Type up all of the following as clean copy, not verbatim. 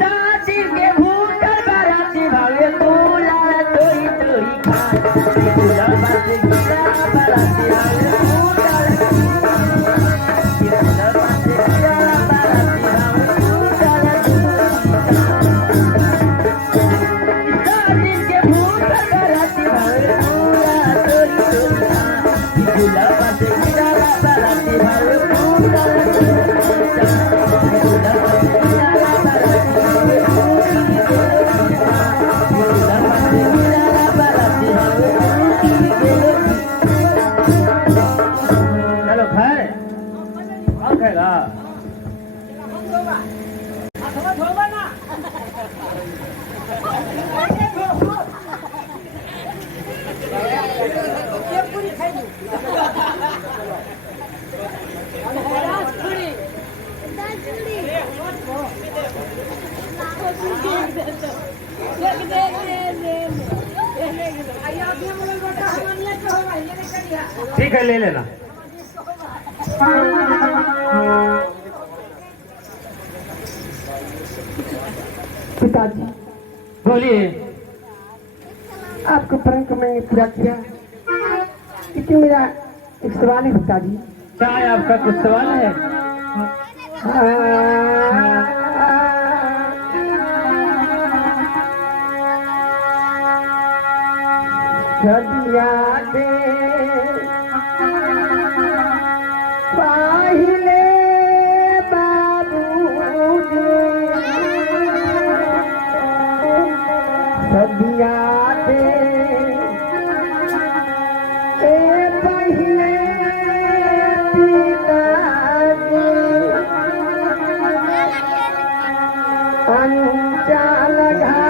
शादी के भूतर बाराती भावे दूल्हा तोरी तोरी खाए दूल्हा बात गिरा बाराती भावे दूल्हा बात गिरा बाराती भावे दूल्हा शादी के भूतर बाराती भावे दूल्हा तोरी तोरी खाए दूल्हा बात गिरा बाराती भावे दूल्हा चलो खाए और खाएगा ठीक है ले लेना। पिताजी बोलिए। आपको प्रण को मैंने पूरा किया, लेकिन मेरा एक सवाल है पिताजी। क्या है आपका कुछ सवाल है? सदिया दे पाहिले बाबूजी सदिया दे पहिले पिताजी अंचल घरा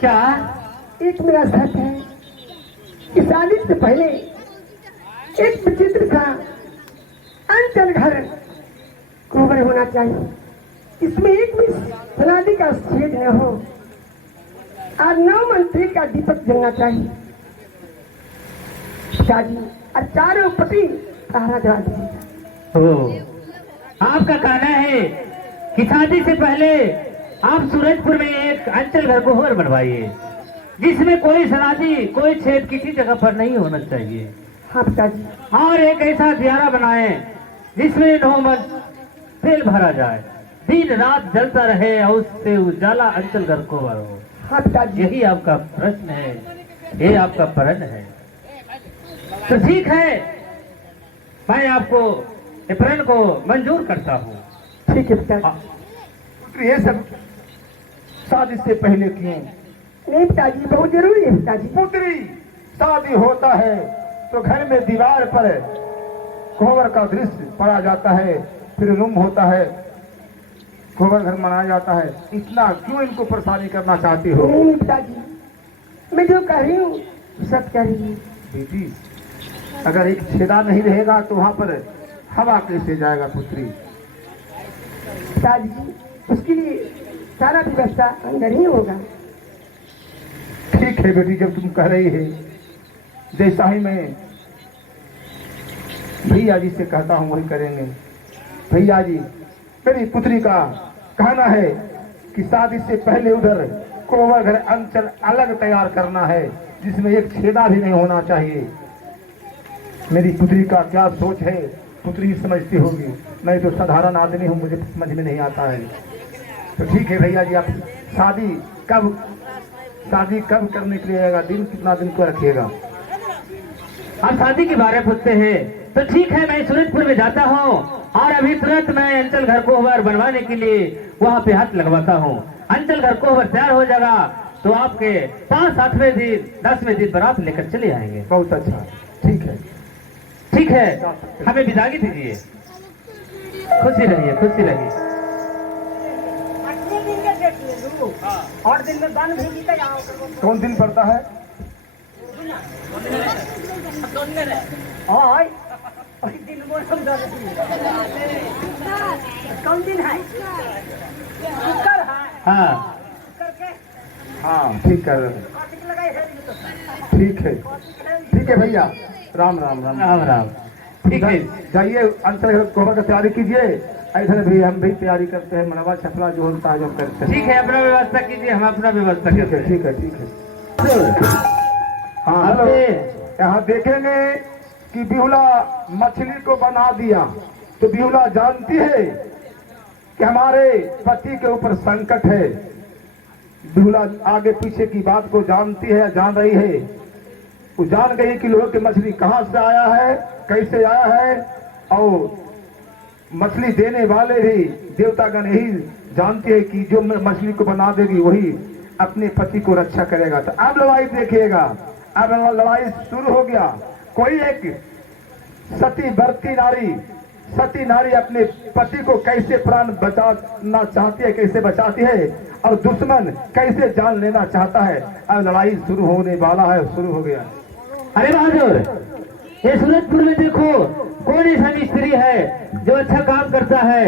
क्या? एक मेरा शर्त है कि शादी से पहले एक विचित्र सा अंचल घर कोबर होना चाहिए, इसमें एक भी सनादि का छेद न हो और 9 मंत्री का दीपक जलना चाहिए पिताजी, और चारों पति पहरा दवा दीजिएगा। ओ, आपका कहना है कि शादी से पहले आप सूरजपुर में एक अंचल घर को और बनवाइए जिसमें कोई सनादी कोई छेद किसी जगह पर नहीं होना चाहिए। हाँ पिताजी। और एक ऐसा दियारा बनाए जिसमें 9 मन तेल भरा जाए, दिन रात जलता रहे और उससे उजाला अंचल घर को हो। हाँ पिताजी। यही आपका प्रश्न है, ये आपका प्रण है। तो ठीक है, मैं आपको ये प्रण को मंजूर करता हूँ। ठीक है पिताजी। ये सब शादी से पहले किए? नहीं पिताजी, बहुत जरूरी है पिताजी। पुत्री, शादी होता है तो घर में दीवार पर कोहबर का दृश्य पड़ा जाता है, फिर रूम होता है, कोहबर घर मनाया जाता है। इतना क्यों इनको परेशानी करना चाहती हो? नहीं पिताजी, मैं जो कह रही हूँ सब कह रही हूँ। बेटी, अगर एक छेदा नहीं रहेगा तो वहाँ पर हवा कैसे जाएगा पुत्री? पिताजी, उसके लिए सारा व्यवस्था अंदर ही होगा। ठीक है बेटी, जब तुम कह रही है, जैसा ही मैं भैया जी से कहता हूँ वही करेंगे। भैया जी, मेरी पुत्री का कहना है कि शादी से पहले उधर कोहबर घर अंचल अलग तैयार करना है जिसमें एक छेदा भी नहीं होना चाहिए। मेरी पुत्री का क्या सोच है पुत्री समझती होगी, मैं तो साधारण आदमी हूँ, मुझे समझ में नहीं आता है। तो ठीक है भैया जी, आप शादी कब शादी कब करने के लिए आएगा, दिन कितना दिन को रखिएगा? आप शादी के बारे में पूछते हैं तो ठीक है, मैं सूरजपुर में जाता हूँ और अभी तुरंत मैं अंचल घर कोहबर बनवाने के लिए वहाँ पे हाथ लगवाता हूँ। अंचल घर कोहबर तैयार हो जाएगा तो आपके 5-8वें दिन 10वें दिन बारात लेकर चले आएंगे। बहुत अच्छा, ठीक है। ठीक है, हमें विदाई दीजिए। खुशी रहिए, खुशी रहिए। और दिन में बन भी कौन दिन पड़ता है? दिन कौन दिन है? शुक्र है। हाँ हाँ ठीक है, ठीक है, ठीक है भैया। राम राम राम राम राम। ठीक है, जाइए अंचल घर कोहबर का तैयारी कीजिए। इधर भी हम भी तैयारी करते हैं, मनवा छपरा जो होता है जो करते हैं। ठीक है, अपना व्यवस्था कीजिए, हम अपना व्यवस्था ठीक करते है, हैं। ठीक है, ठीक है। हाँ हेलो, यहाँ देखेंगे कि बिहुला मछली को बना दिया तो बिहुला जानती है कि हमारे पति के ऊपर संकट है। बिहुला आगे पीछे की बात को जानती है, जान रही है। वो जान गई कि लोहे की मछली कहाँ से आया है, कैसे आया है, और मछली देने वाले भी देवतागण यही जानते हैं कि जो मछली को बना देगी वही अपने पति को रक्षा करेगा। तो अब लड़ाई देखिएगा, अब लड़ाई शुरू हो गया। कोई एक सती नारी अपने पति को कैसे प्राण बचाना चाहती है, कैसे बचाती है, और दुश्मन कैसे जान लेना चाहता है। अब लड़ाई शुरू होने वाला है, शुरू हो गया। अरे बहादुर, ये सूरजपुर में देखो कौन ऐसा मिस्त्री है जो अच्छा काम करता है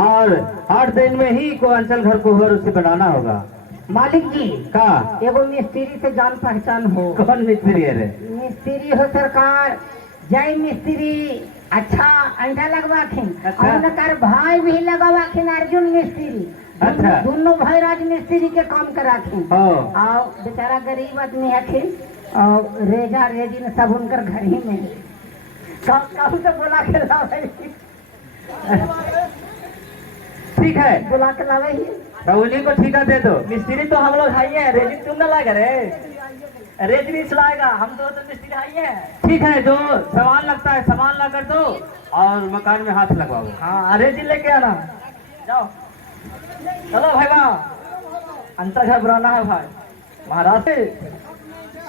और 8 दिन में ही को अंचल घर कोहबर उसे बनाना होगा। मालिक जी का एगो मिस्त्री से जान पहचान हो। कौन मिस्त्री है रे? मिस्त्री हो सरकार, जय मिस्त्री अच्छा अंडा लगवाखिन। अच्छा। और उनकर भाई भी लगवाखिन अर्जुन मिस्त्री। अच्छा। दोनों भाई राज मिस्त्री के काम कराखिन। हाँ। और बेचारा गरीब आदमी हथिन और रेजा रेजिन सब उनकर घर ही में है। कहूँ से बोला के लावे, ठीक है, बुला के लावे ही। तो उन्हीं को ठीका दे दो। मिस्त्री तो हम लोग हाई है, रेजिन तुम न लागे रे, रेजिन चलाएगा, हम तो मिस्त्री हाई है। ठीक है, जो सामान लगता है सामान ला कर दो और मकान में हाथ लगवाओ। हाँ रेजिन लेके आना। जाओ चलो भाई बा, अंतर घर बनाना है भाई महाराज से।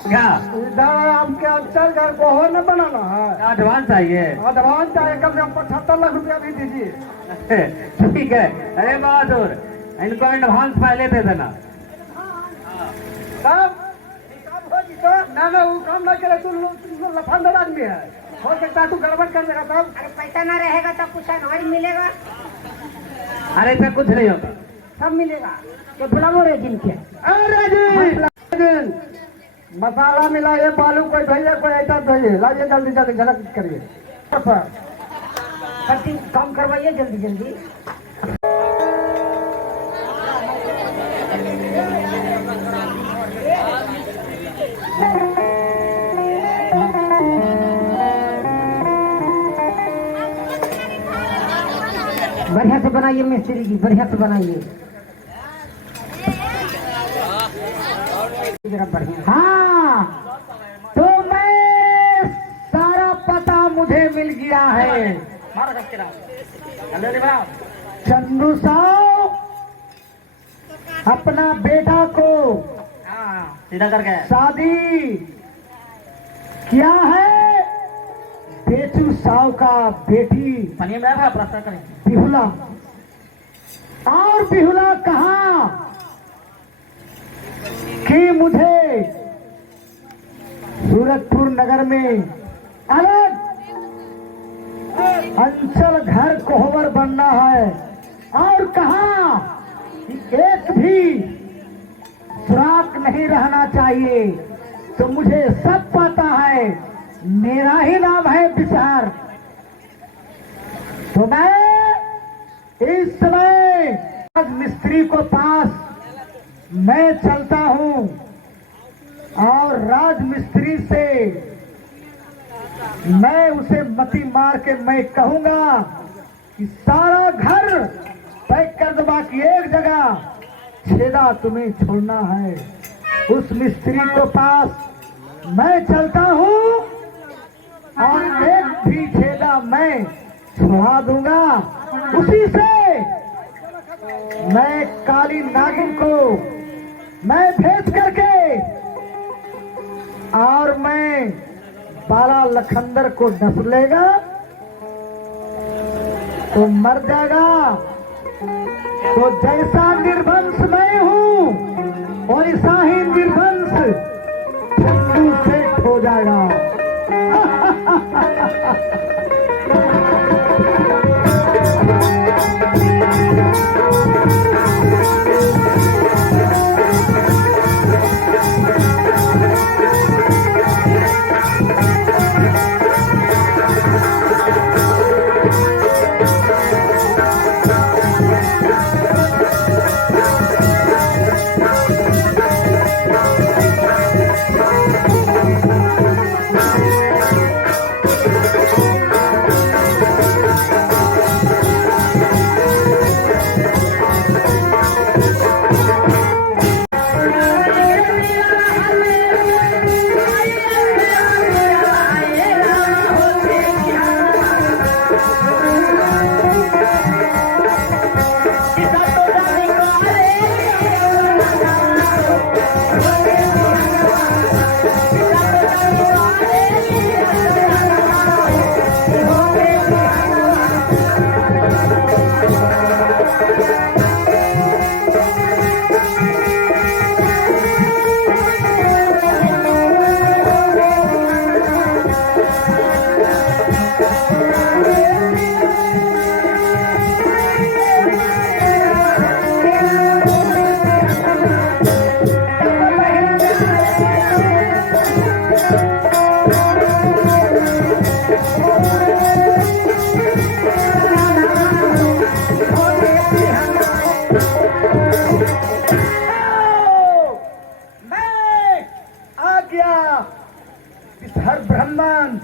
क्या आपके अंतर घर को हो न बनाना है, एडवांस चाहिए? एडवांस चाहिए, कम से कम 75 लाख रुपया भी दीजिए। ठीक है। अरे बहादुर, इनको एडवांस पहले दे देना। तब तो ना वो काम ना करे, तुम लफांदर आदमी है, हो सकता है तू गड़बड़ कर देगा। तब अरे पैसा ना रहेगा तो कुछ नहीं मिलेगा। अरे ऐसा कुछ नहीं होता, सब मिलेगा। तो बुलाओ रेजिन के। मसाला मिलाइए, बालू कोई भैया, कोई ऐसा भैया लाइए, जल्दी जल्दी झलक करिए, काम करवाइए जल्दी जल्दी। बढ़िया से बनाइए मिस्त्री जी, बढ़िया से बनाइए। बढ़िया। हाँ तो मैं सारा पता मुझे मिल गया है। चंदू साहब अपना बेटा को सीधा करके शादी किया है बेचू साहब का बेटी बिहुला। और बिहुला कहा कि मुझे सूरजपुर नगर में अलग अंचल घर कोहबर बनना है, और कहा कि एक भी सुराख नहीं रहना चाहिए। तो मुझे सब पता है, मेरा ही नाम है विचार। तो मैं इस समय मिस्त्री को पास मैं चलता हूं और राज मिस्त्री से मैं उसे मती मार के मैं कहूंगा कि सारा घर पैक कर दो, बाकी एक जगह छेदा तुम्हें छोड़ना है। उस मिस्त्री को पास मैं चलता हूँ और एक भी छेदा मैं छुड़ा दूंगा। उसी से मैं काली नागिन को मैं भेज करके और मैं बाला लखंदर को डस लेगा तो मर जाएगा। तो जैसा निर्वंश मैं हूँ वैसा ही निर्वंश चंदू सेठ हो जाएगा।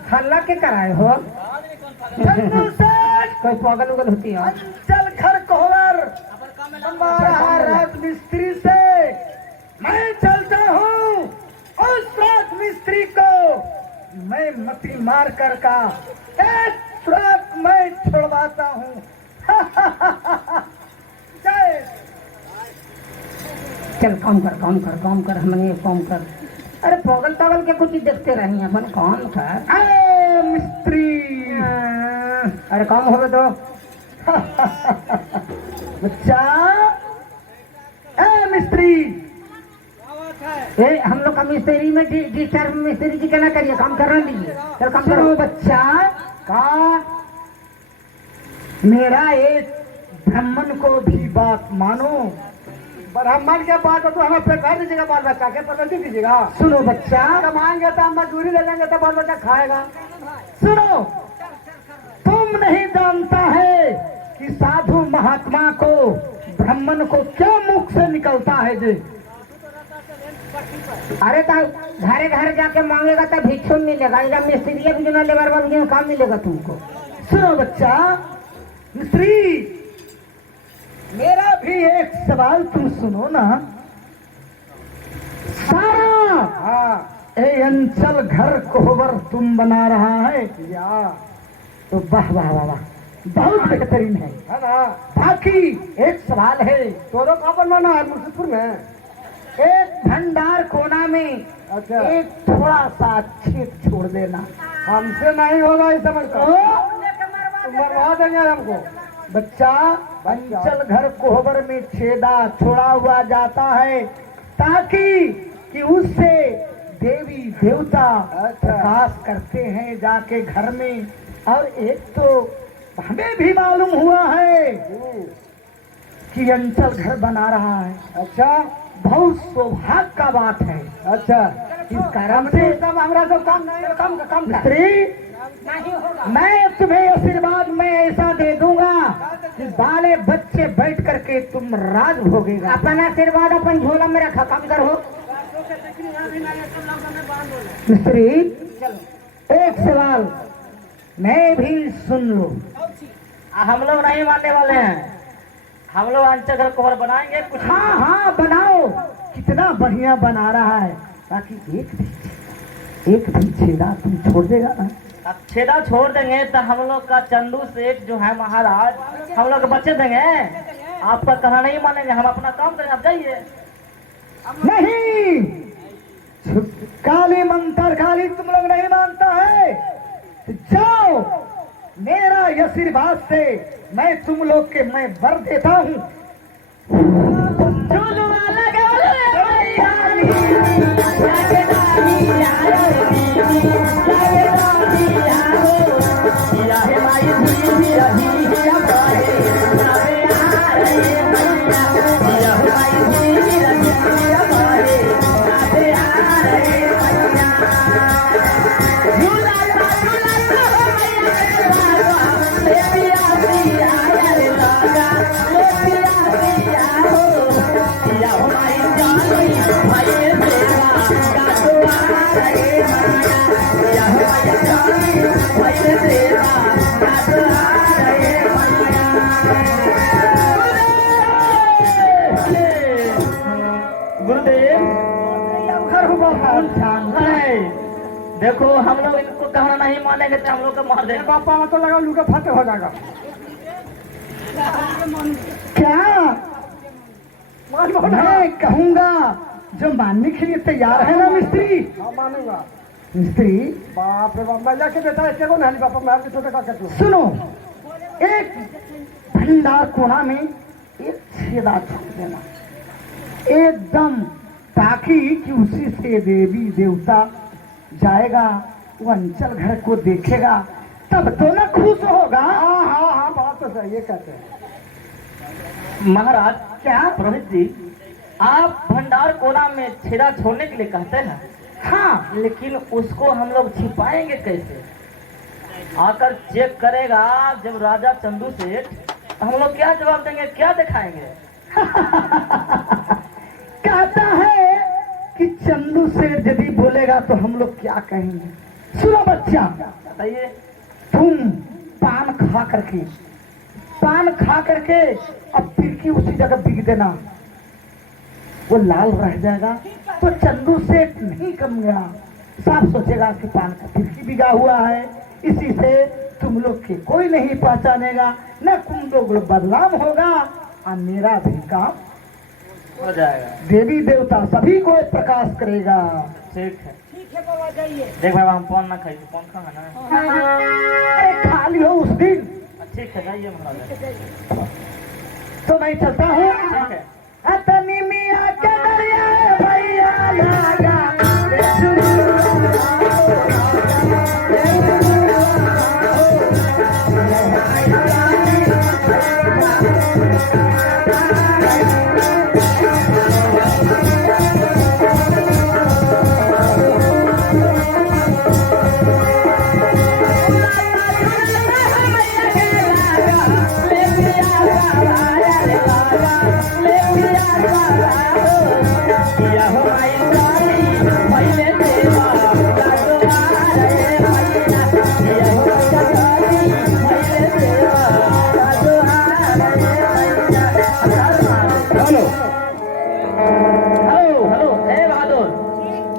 हल्ला के कराए हो कोई पागल उगल होती है। चल घर कोहर राज मिस्त्री से मैं चलता हूँ। उस राज मिस्त्री को मैं मती मार कर का एक सुराख मैं छुड़वाता हूँ। चल काम कर हमने काम कर। अरे पागल पागल के कुछ ही देखते रही अपन काम कर। मिस्त्री अरे काम हो तो बच्चा मिस्त्री हम लोग का मिस्त्री में डिस्टर्ब मिस्त्री जी क्या करिए काम करना दीजिए। चल काम करो बच्चा का मेरा एक ब्राह्मण को भी बात मानो। ब्राह्मण के बाद तो हम अपने घर दीजिएगा, बाल बच्चा के पसंद दीजिएगा। सुनो बच्चा, कमाएंगे तो हम मजदूरी ले लेंगे तो बाल बच्चा खाएगा। सुनो, तुम नहीं जानता है कि साधु महात्मा को ब्राह्मण को क्या मुख से निकलता है जी। अरे तो घरे घर जाके मांगेगा तो भिक्षु मिलेगा, या मिस्त्री भी जो लेबर वाले काम मिलेगा तुमको। सुनो बच्चा, मिस्त्री मेरा भी एक सवाल तुम सुनो ना। सारा ये अंचल घर कोहबर तुम बना रहा है या तो वाह वाह वाह वाह बहुत बेहतरीन है ना। बाकी एक सवाल है, दोनों का बनवाना है मुजफ्फरपुर में। एक भंडार कोना में अच्छा एक थोड़ा सा छेद छोड़ देना। हमसे नहीं होगा ये समझ को, मरवा देंगे हमको। बच्चा अंचल घर कोहबर में छेदा छोड़ा हुआ जाता है ताकि कि उससे देवी देवता प्रकाश करते हैं जाके घर में। और एक तो हमें भी मालूम हुआ है कि अंचल घर बना रहा है। अच्छा, बहुत सौभाग्य का बात है। अच्छा, इस कारण से सब हमारा सब काम मैं तुम्हें आशीर्वाद में ऐसा दे दूंगा कि बाले बच्चे बैठ करके तुम राज भोगेगा। अपन आशीर्वाद अपन झोला में रखा, काम करो। मिस्त्री एक सवाल मैं भी सुन लो। हम लोग नहीं मानने वाले हैं, हम लोग अंचल घर कोहबर बनाएंगे कुछ। हाँ हाँ बनाओ, कितना बढ़िया बना रहा है, ताकि एक भी छेदा तुम छोड़ देगा ना। अब छेदा छोड़ देंगे तो हम लोग का चंदू सेठ जो है महाराज, हम लोग बच्चे देंगे। आपका कहना नहीं मानेंगे, हम अपना काम करेंगे, आप जाइए। नहीं, काली मंत्र काली तुम लोग नहीं मानता है तो जाओ, मेरा आशीर्वाद से मैं तुम लोग के मैं वर देता हूँ। देखो हम लोग इनको कहना नहीं मानेंगे तो हम लोग को मार देंगे। पापा में तो लगा लूगा फटे हो जाएगा। क्या मैं कहूँगा जो मानने के लिए तैयार है ना मिस्त्री? हाँ मानूंगा। मिस्त्री बाप रे बाप, मैं जाके बेटा इसके को नहीं पापा, मैं छोटे का कर। सुनो, एक भंडार कोना में एक छेदा छोड़ देना एकदम, ताकि कि उसी से देवी देवता जाएगा, वो अंचल घर को देखेगा, तब तो ना खुश होगा। हाँ हाँ हाँ, बात तो सही है, कहते हैं। महाराज क्या पुरोहित जी, आप भंडार कोना में छेदा छोड़ने के लिए कहते हैं, हाँ, लेकिन उसको हम लोग छिपाएंगे कैसे? आकर चेक करेगा जब राजा चंदू सेठ, तो हम लोग क्या जवाब देंगे, क्या दिखाएंगे? कहता है कि चंदू सेठ यदि बोलेगा तो हम लोग क्या कहेंगे? सुनो बच्चा, बताइए। तुम पान खा करके अब फिरकी उसी जगह बिक देना, वो लाल रह जाएगा तो चंदू सेठ नहीं कम गया, साफ सोचेगा कि पान का फिरकी बिका हुआ है, इसी से तुम लोग के कोई नहीं पहचानेगा, न तुम लोग बदनाम होगा और मेरा भी काम हो जाएगा। देवी देवता सभी को प्रकाश करेगा। ठीक है बाबा, जाइए। देख बाबा, हम पान ना खाइए, पान खाना ना। अरे खा लियो उस दिन। ठीक है, जाइए महाराज। तो मैं चलता हूँ। ठीक है। अतनी मियाँ के दरिया भैया लागा,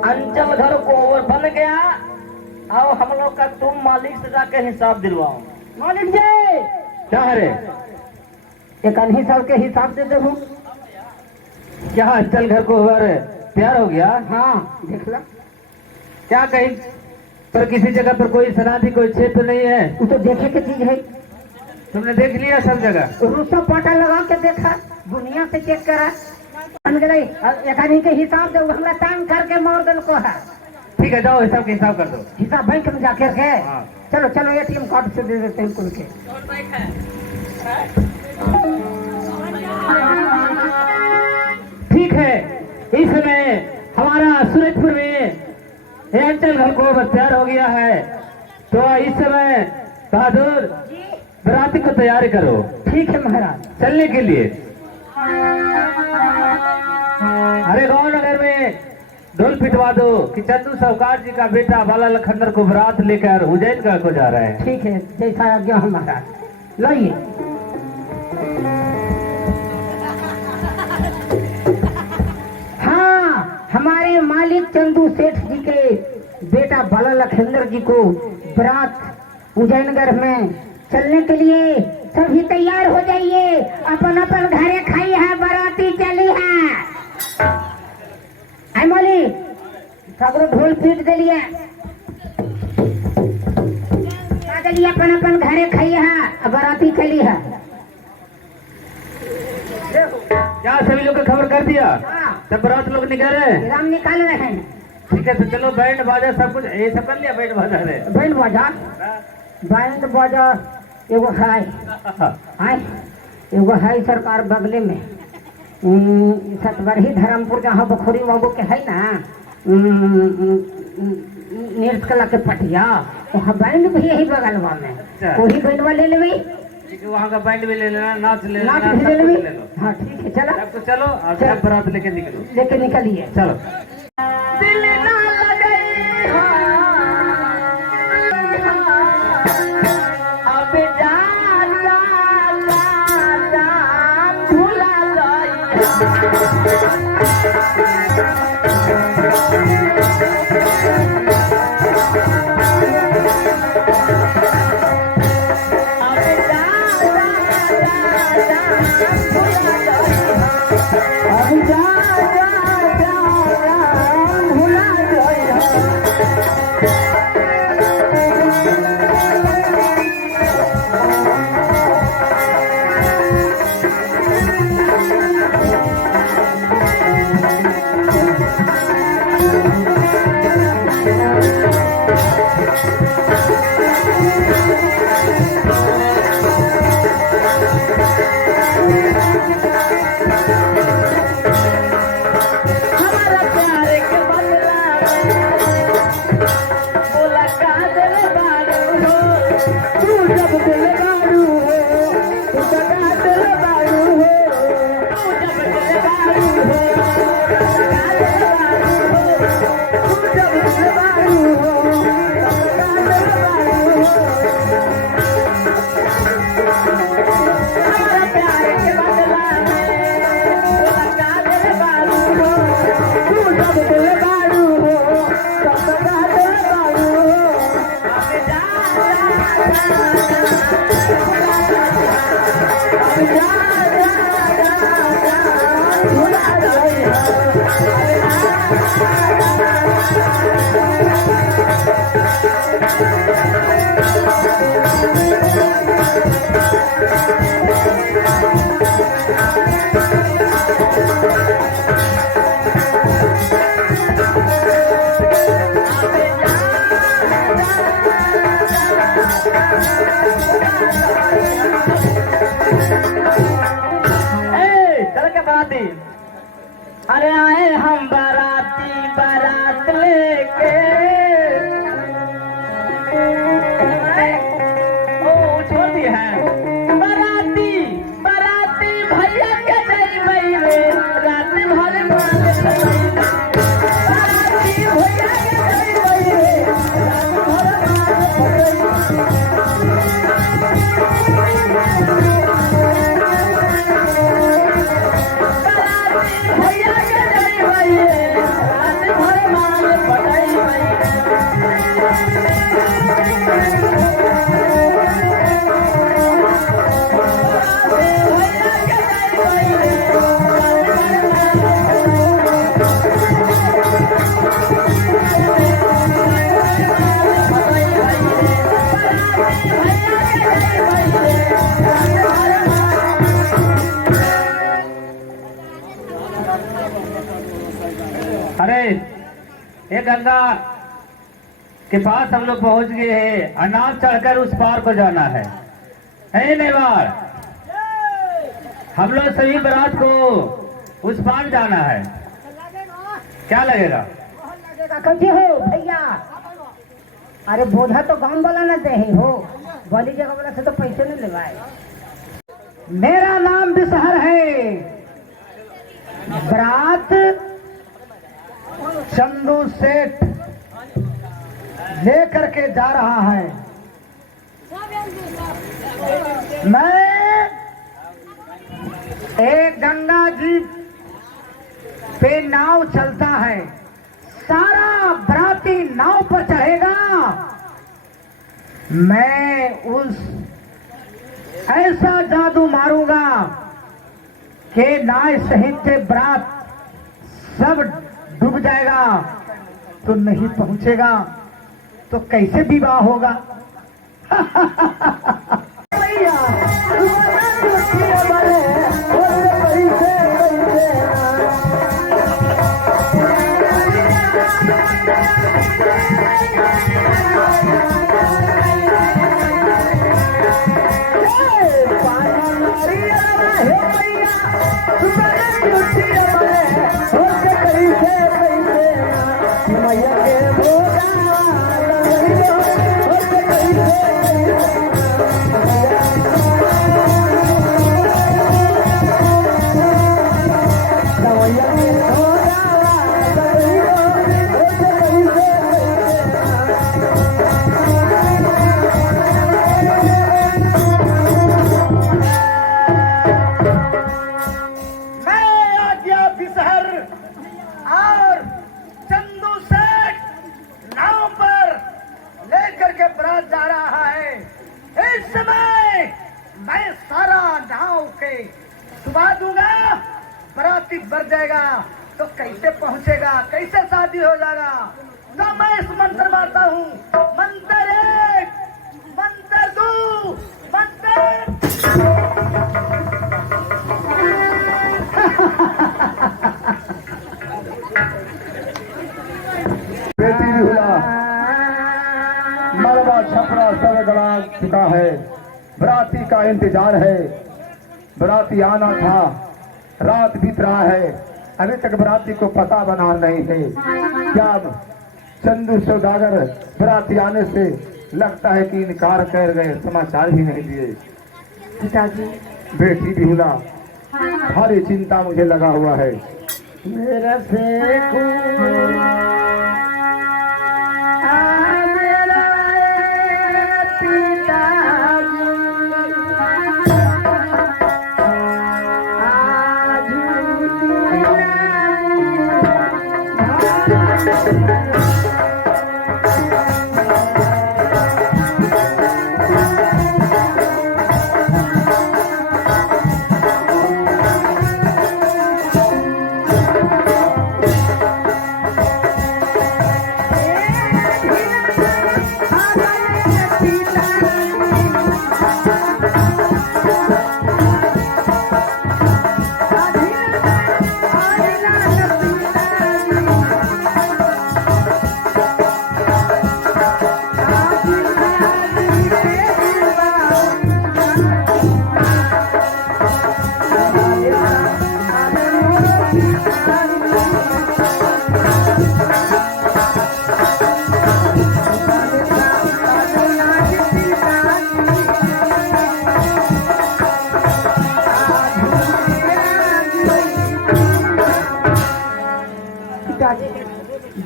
अंचल घर को बन गया, आओ हम लोग का तुम मालिक से जाकर हिसाब दिलवाओ। मालिक जी, क्या है? एक अन्ही साल के हिसाब से देखो। क्या अंचल घर को प्यार हो गया? हाँ देख ला, क्या कहीं पर किसी जगह पर कोई सनाथी कोई क्षेत्र नहीं है? वो तो देखे की चीज है। तुमने देख लिया सब जगह? रूसा पाटा लगा के देखा, दुनिया से चेक करा, बन गई। एक आदमी के हिसाब दे, हमरा टांग करके मार दिल को है। ठीक है, जाओ हिसाब के हिसाब कर दो। हिसाब बैंक में जाकर के। हाँ। चलो चलो, एटीएम कार्ड से दे देते हैं कुल के। ठीक है, इस समय हमारा सूरजपुर में अंचल घर को तैयार हो गया है, तो इस समय बहादुर बराती को तैयारी करो। ठीक है महाराज, चलने के लिए। अरे गांव नगर में ढोल पिटवा दो कि चंदू साहूकार जी का बेटा बाला लखंदर को बारात लेकर उज्जैन का को जा रहा है। ठीक है, जैसा आज्ञा हो महाराज। लाइए। हाँ हमारे मालिक चंदू सेठ जी के बेटा बाला लखेंद्र जी को बारात उज्जैनगढ़ में चलने के लिए सभी तैयार हो जाइए। अपन अपन घरे खाई है, बाराती चली है। आई मोली सगरो ढोल पीट दिलिए, अपन अपन घरे खाई है, बाराती चली है। क्या सभी लोग को खबर कर दिया? हाँ। सब बारात लोग निकल रहे हैं। हम निकाल रहे हैं। ठीक है, तो चलो बैंड बाजा सब कुछ ये सब कर लिया। बैंड बाजा है, बैंड बाजा, बैंड बाजा एगो है, एगो है सरकार बगले में सतबरही धर्मपुर जहाँ बखोरी बाबू के है ना नृत्य कला के पटिया, वहाँ बैंड भी यही बगलवा में। वही बैंडवा ले लेवे, वहाँ का बैंड भी ले लेना, नाच ले लेना, नाच भी ले लेवे। हाँ ठीक है, चलो आपको चलो और सब बारात लेके निकलो। लेके निकलिए, चलो। दिल ना लगे अब जा भूला अरे आए हम बाराती बारात लेके, ओ छोड़ दिए हैं बाराती बाराती भैया के नहीं भाई रे रात भर बाराती भैया के नहीं भाई रे अरे ये गंगा के पास हम लोग पहुंच गए हैं। अनाज चढ़कर उस पार को जाना है मेवाड़। हम लोग सभी बारात को उस पार जाना है। क्या लगेगा? कथी हो भैया? अरे बोझा तो गांव वाला न दे हो, वाली जगह वाला से तो पैसे नहीं लेवाए। मेरा नाम बिसहर है, बारात चंदू सेठ लेकर के जा रहा है। मैं एक गंगा जी पे नाव चलता है, सारा बराती नाव पर चढ़ेगा, मैं उस ऐसा जादू मारूंगा कि नाय सहित के बरात सब डूब जाएगा, तो नहीं पहुंचेगा तो कैसे विवाह होगा। बराती बढ़ जाएगा तो कैसे पहुंचेगा, कैसे शादी हो जाएगा। तो मैं इस मंत्र मारता हूँ, मंत्र 1, मंत्र 2, मंत्र बेटी बिहुला मलबा छपरा सब गला चुका है, बराती का इंतजार है। बराती आना था, रात बीत रहा है, अभी तक बराती को पता बना नहीं है। क्या चंदू सौदागर बराती आने से लगता है कि इनकार कर गए, समाचार भी नहीं दिए। पिताजी बेटी बिहुला भारी चिंता मुझे लगा हुआ है। मेरा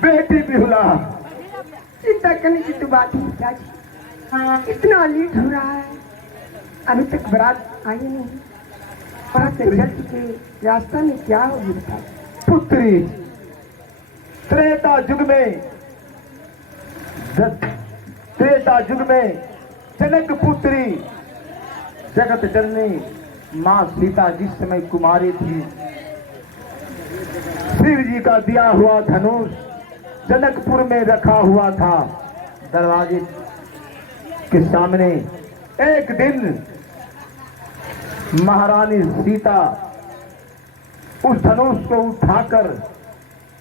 बेटी बिहुला चिंता करने की तो बात नहीं पिताजी, इतना लेट हो रहा है, अभी तक बारात आई नहीं। बारात चल चुके, रास्ता में क्या होगी पिताजी? पुत्री त्रेता युग में जनक पुत्री जगत जननी माँ सीता जिस समय कुमारी थी, शिव जी का दिया हुआ धनुष जनकपुर में रखा हुआ था दरवाजे के सामने। एक दिन महारानी सीता उस धनुष को उठाकर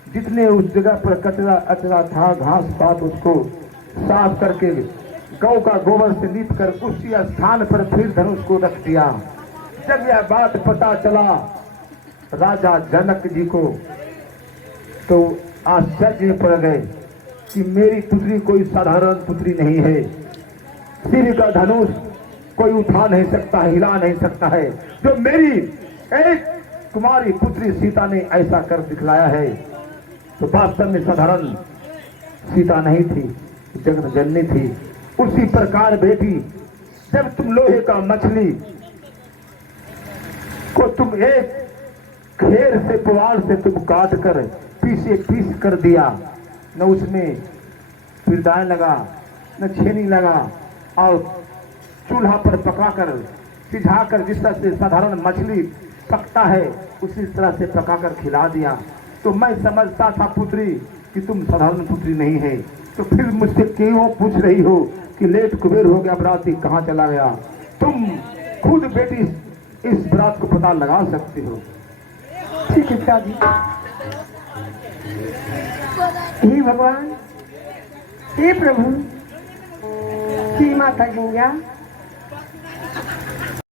जितने उस जगह पर कचरा अचरा था, घास पात, उसको साफ करके गौ का गोबर से लीप कर उसी स्थान पर फिर धनुष को रख दिया। जब यह बात पता चला राजा जनक जी को, तो आश्चर्य में पड़ गए कि मेरी पुत्री कोई साधारण पुत्री नहीं है। शिव का धनुष कोई उठा नहीं सकता, हिला नहीं सकता है, जो मेरी एक कुमारी पुत्री सीता ने ऐसा कर दिखलाया है। तो वास्तव में साधारण सीता नहीं थी, जगत जननी थी। उसी प्रकार बेटी, जब तुम लोहे का मछली को तुम एक खेर से पुआल से तुम काट कर पीस कर दिया, न उसमें पिरदान लगा, न छेनी लगा, और चूल्हा पर पकाकर सिझाकर जिस तरह से साधारण मछली पकता है उसी तरह से पकाकर खिला दिया। तो मैं समझता था पुत्री कि तुम साधारण पुत्री नहीं है, तो फिर मुझसे क्यों पूछ रही हो कि लेट कुबेर हो गया, बराती कहाँ चला गया? तुम खुद बेटी इस बात को पता लगा सकती हो। ठीक है पिताजी। हे भगवान, हे प्रभु, हे माता गंगा,